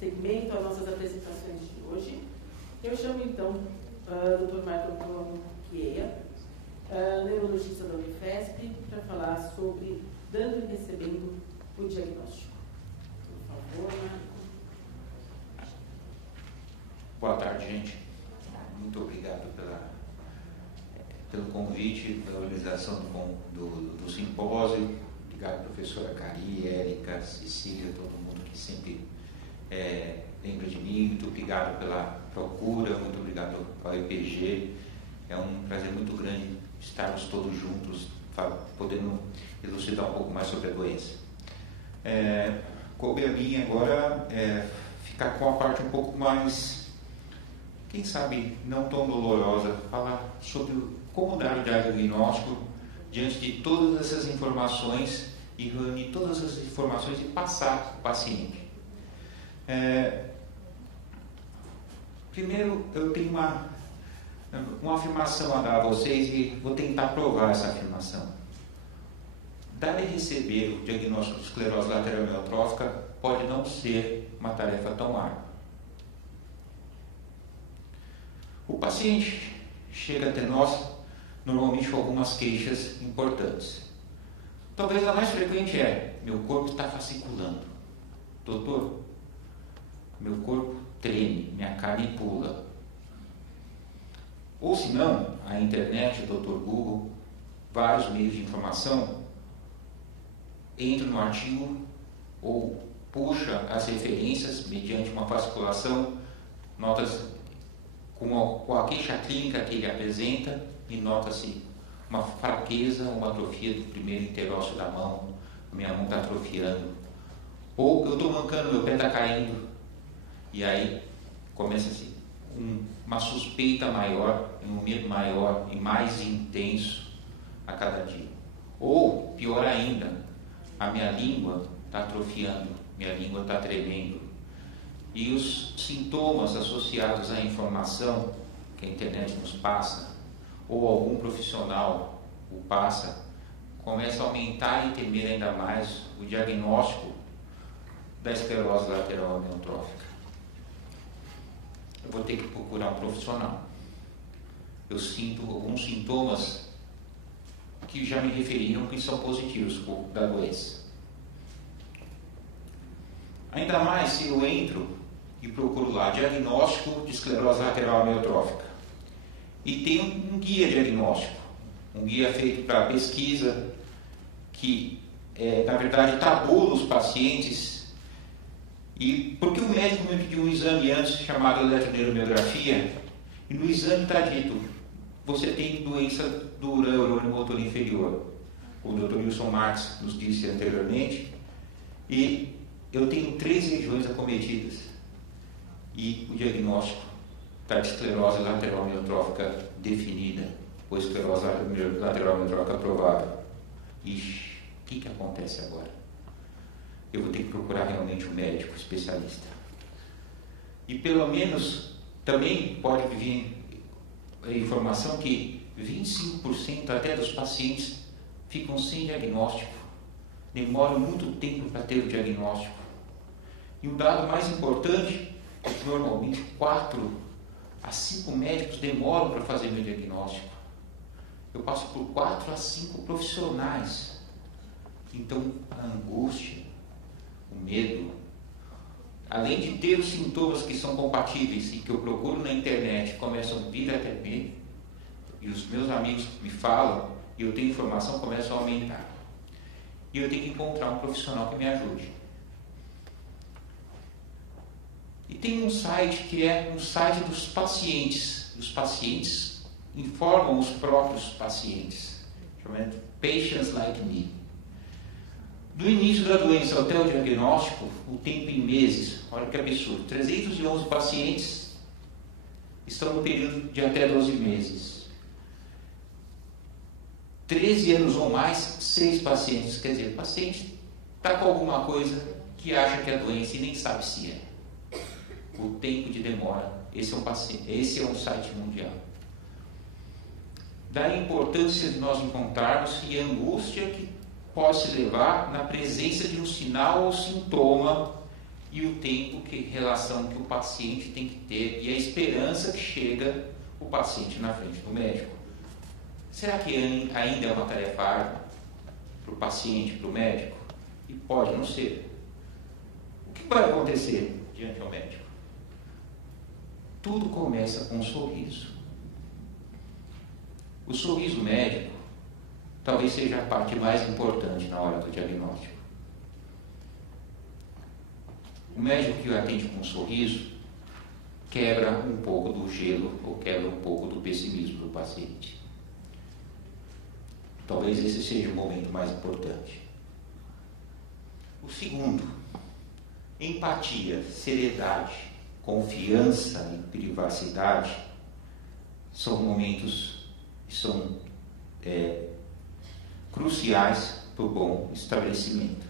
segmento às nossas apresentações de hoje. Eu chamo então o Dr. Marco Antônio Quieia, neurologista da Unifesp, para falar sobre dando e recebendo o diagnóstico. Por favor, Marco. Boa tarde, gente. Muito obrigado pelo convite, pela organização do simpósio. Obrigado, professora Cari, Érica, Cecília, todo mundo que sempre lembra de mim. Muito obrigado pela procura, muito obrigado ao EPG. É um prazer muito grande estarmos todos juntos, podendo elucidar um pouco mais sobre a doença. Coube a mim agora ficar com a parte um pouco mais, quem sabe, não tão dolorosa, falar sobre como dar o diagnóstico diante de todas essas informações e reunir todas as informações e passar para o paciente. Primeiro, eu tenho uma afirmação a dar a vocês e vou tentar provar essa afirmação. Dar e receber o diagnóstico de esclerose lateral amiotrófica pode não ser uma tarefa tão árdua. O paciente chega até nós normalmente com algumas queixas importantes. Talvez a mais frequente meu corpo está fasciculando. Doutor, meu corpo treme, minha carne pula. Ou se não, a internet, o Dr. Google, vários meios de informação, entra no artigo ou puxa as referências mediante uma fasciculação, notas com a queixa clínica que ele apresenta e nota-se uma fraqueza, uma atrofia do primeiro interósseo da mão, minha mão está atrofiando, ou eu estou mancando, meu pé está caindo, e aí começa-se uma suspeita maior, um medo maior e mais intenso a cada dia. Ou, pior ainda, a minha língua está atrofiando, minha língua está tremendo. E os sintomas associados à informação que a internet nos passa, ou algum profissional o passa, começa a aumentar e temer ainda mais o diagnóstico da esclerose lateral amiotrófica. Eu vou ter que procurar um profissional. Eu sinto alguns sintomas que já me referiram que são positivos da doença. Ainda mais se eu entro e procuro lá diagnóstico de esclerose lateral amiotrófica. E tem um guia diagnóstico, um guia feito para pesquisa que, na verdade, tabula os pacientes. E porque o médico me pediu um exame antes chamado eletroneuromiografia, e no exame está dito, você tem doença do neurônio motor inferior, o Dr. Wilson Marx nos disse anteriormente, e eu tenho 3 regiões acometidas, e o diagnóstico está de esclerose lateral amiotrófica definida, ou esclerose lateral amiotrófica aprovada. Ixi, o que acontece agora? Eu vou ter que procurar realmente um médico especialista. E pelo menos também pode vir a informação que 25% até dos pacientes ficam sem diagnóstico, demoram muito tempo para ter o diagnóstico. E o dado mais importante é que normalmente 4 a 5 médicos demoram para fazer meu diagnóstico. Eu passo por 4 a 5 profissionais. Então a angústia, o medo, além de ter os sintomas que são compatíveis e que eu procuro na internet, começam a vir até mim, e os meus amigos me falam, e eu tenho informação, começam a aumentar. E eu tenho que encontrar um profissional que me ajude. E tem um site que é um site dos pacientes. Os pacientes informam os próprios pacientes, chamado Patients Like Me. Do início da doença até o diagnóstico, o tempo em meses, olha que absurdo, 311 pacientes estão no período de até 12 meses. 13 anos ou mais, 6 pacientes. Quer dizer, o paciente está com alguma coisa que acha que é doença e nem sabe se é. O tempo de demora, esse é um site mundial. Da importância de nós encontrarmos e a angústia que pode se levar na presença de um sinal ou sintoma e o tempo, relação que o paciente tem que ter, e a esperança que chega o paciente na frente do médico. Será que ainda é uma tarefa árdua para o paciente, para o médico? E pode não ser. O que vai acontecer diante do médico? Tudo começa com um sorriso. O sorriso médico talvez seja a parte mais importante na hora do diagnóstico. O médico que atende com um sorriso quebra um pouco do gelo ou quebra um pouco do pessimismo do paciente. Talvez esse seja o momento mais importante. O segundo, empatia, seriedade, confiança e privacidade são momentos que são cruciais para o bom estabelecimento.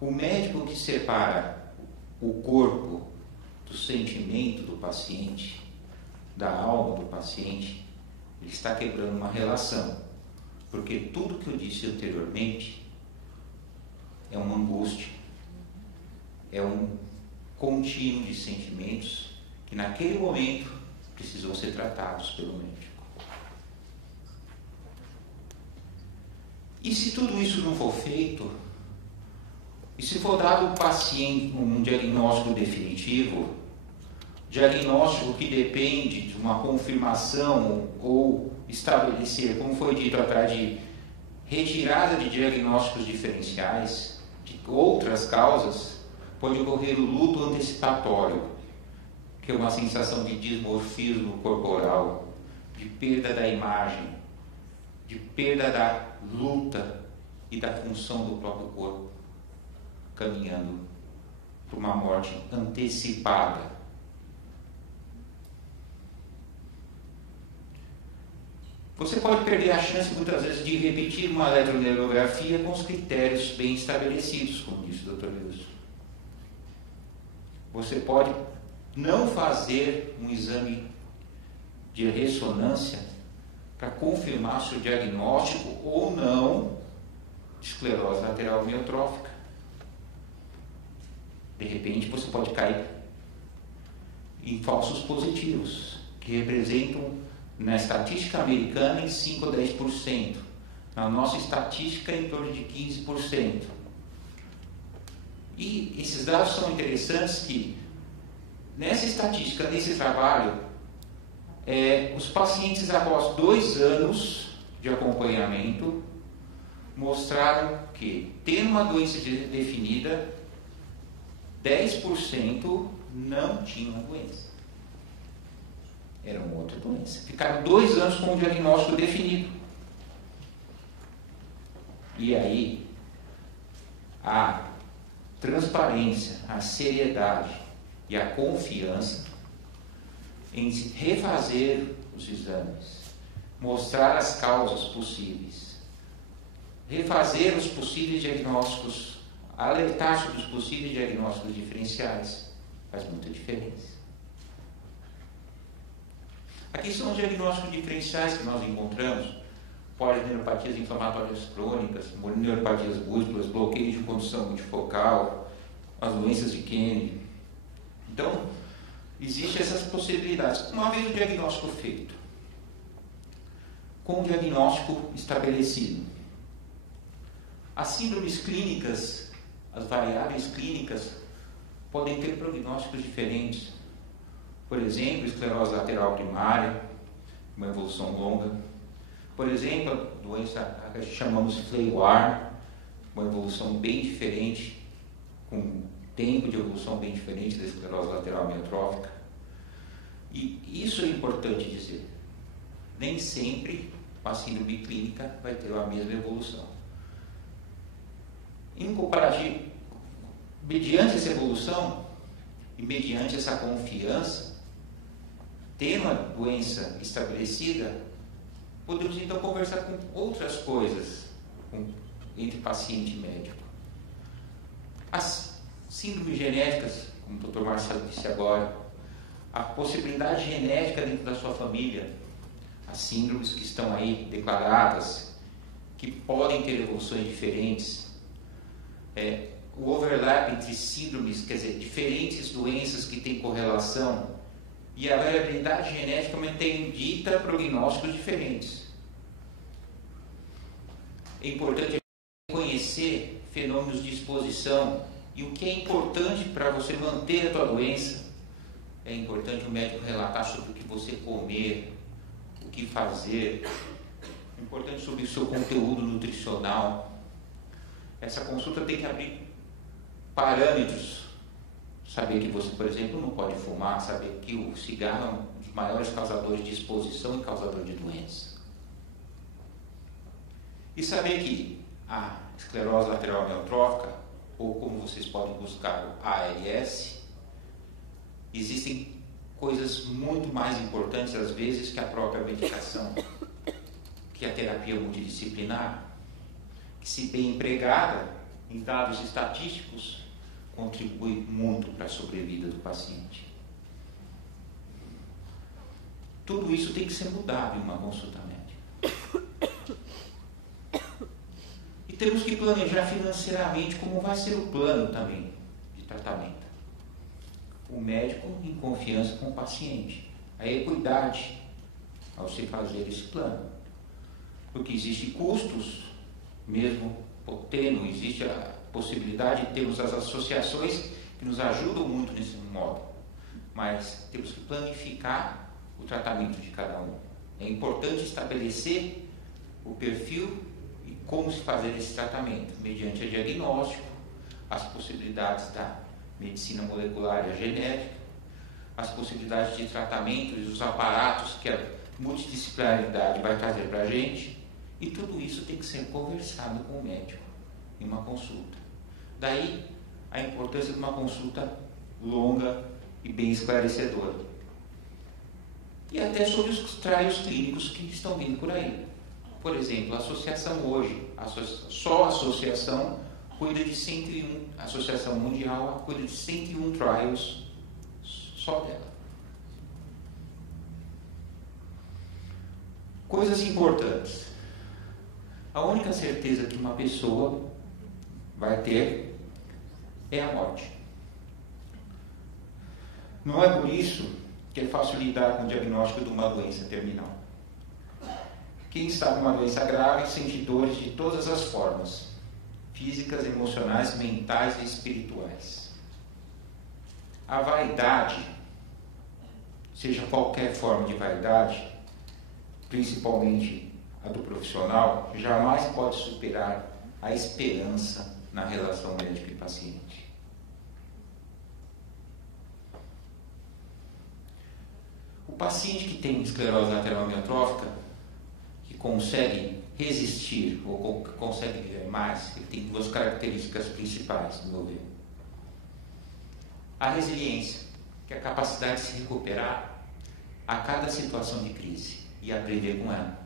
O médico que separa o corpo do sentimento do paciente, da alma do paciente, ele está quebrando uma relação, porque tudo que eu disse anteriormente é uma angústia, é um contínuo de sentimentos que naquele momento precisam ser tratados pelo médico. E se tudo isso não for feito, e se for dado ao paciente um diagnóstico definitivo, diagnóstico que depende de uma confirmação ou estabelecer, como foi dito atrás, de retirada de diagnósticos diferenciais, de outras causas, pode ocorrer o luto antecipatório, que é uma sensação de dismorfismo corporal, de perda da imagem, de perda da luta e da função do próprio corpo, caminhando para uma morte antecipada. Você pode perder a chance, muitas vezes, de repetir uma eletromiografia com os critérios bem estabelecidos, como disse o Dr. Wilson. Você pode não fazer um exame de ressonância para confirmar seu diagnóstico ou não de esclerose lateral amiotrófica. De repente, você pode cair em falsos positivos, que representam, na estatística americana, em 5 a 10%. Na nossa estatística, em torno de 15%. E esses dados são interessantes que, nessa estatística, nesse trabalho, os pacientes, após 2 anos de acompanhamento, mostraram que, tendo uma doença definida, 10% não tinham a doença. Era uma outra doença. Ficaram 2 anos com o diagnóstico definido. E aí, a transparência, a seriedade e a confiança em refazer os exames, mostrar as causas possíveis, refazer os possíveis diagnósticos, alertar sobre os possíveis diagnósticos diferenciais, faz muita diferença. Aqui são os diagnósticos diferenciais que nós encontramos: polineuropatias inflamatórias crônicas, neuropatias múltiplas, bloqueio de condução multifocal, as doenças de Kennedy. Então, existem essas possibilidades. Uma vez o diagnóstico feito, com o diagnóstico estabelecido, as síndromes clínicas, as variáveis clínicas, podem ter prognósticos diferentes. Por exemplo, esclerose lateral primária, uma evolução longa. Por exemplo, a doença que chamamos de Flay-Warner, uma evolução bem diferente, com tempo de evolução bem diferente da esclerose lateral amiotrófica. E isso é importante dizer. Nem sempre a síndrome clínica vai ter a mesma evolução. Em comparativo, mediante essa evolução e mediante essa confiança, tendo a doença estabelecida, podemos então conversar com outras coisas entre paciente e médico. As síndromes genéticas, como o Dr. Marcelo disse agora, a possibilidade genética dentro da sua família, as síndromes que estão aí declaradas, que podem ter evoluções diferentes, o overlap entre síndromes, quer dizer, diferentes doenças que têm correlação, e a variabilidade genética mantém dita prognósticos diferentes. É importante conhecer fenômenos de exposição e o que é importante para você manter a tua doença. É importante o médico relatar sobre o que você comer, o que fazer. É importante sobre o seu conteúdo nutricional. Essa consulta tem que abrir parâmetros. Saber que você, por exemplo, não pode fumar, saber que o cigarro é um dos maiores causadores de exposição e causador de doença. E saber que a esclerose lateral amiotrófica, ou como vocês podem buscar o ALS, existem coisas muito mais importantes às vezes que a própria medicação, que a terapia multidisciplinar, que, se bem empregada em dados estatísticos, contribui muito para a sobrevida do paciente. Tudo isso tem que ser mudado em uma consulta médica. E temos que planejar financeiramente como vai ser o plano também de tratamento. O médico em confiança com o paciente. A equidade ao se fazer esse plano. Porque existem custos, mesmo tendo, existe a possibilidade de termos as associações que nos ajudam muito nesse modo. Mas temos que planificar o tratamento de cada um. É importante estabelecer o perfil e como se fazer esse tratamento, mediante o diagnóstico, as possibilidades da medicina molecular e a genética, as possibilidades de tratamento e os aparatos que a multidisciplinaridade vai trazer para a gente, e tudo isso tem que ser conversado com o médico em uma consulta. Daí a importância de uma consulta longa e bem esclarecedora. E até sobre os trials clínicos que estão vindo por aí. Por exemplo, a associação hoje, só a associação cuida de 101, a Associação Mundial cuida de 101 trials só dela. Coisas importantes. A única certeza que uma pessoa vai ter é a morte. Não é por isso que é fácil lidar com o diagnóstico de uma doença terminal. Quem está com uma doença grave sente dores de todas as formas, físicas, emocionais, mentais e espirituais. A vaidade, seja qualquer forma de vaidade, principalmente a do profissional, jamais pode superar a esperança na relação médico e paciente. O paciente que tem esclerose lateral amiotrófica, que consegue resistir ou consegue viver mais, ele tem duas características principais, no meu ver. A resiliência, que é a capacidade de se recuperar a cada situação de crise e aprender com ela.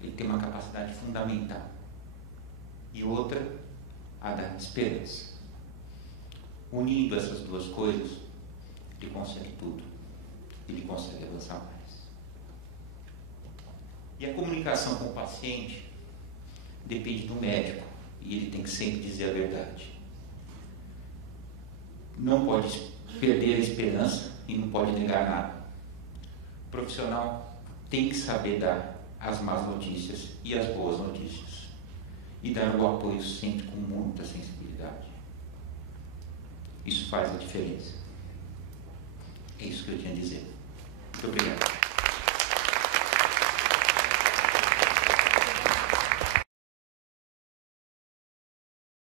Ele tem uma capacidade fundamental. E outra, a da esperança. Unindo essas duas coisas, ele consegue tudo. Ele consegue avançar mais. E a comunicação com o paciente depende do médico. E ele tem que sempre dizer a verdade. Não pode perder a esperança e não pode negar nada. O profissional tem que saber dar as más notícias e as boas notícias. E dar o apoio sempre com muita sensibilidade. Isso faz a diferença. É isso que eu tinha a dizer. Muito obrigado.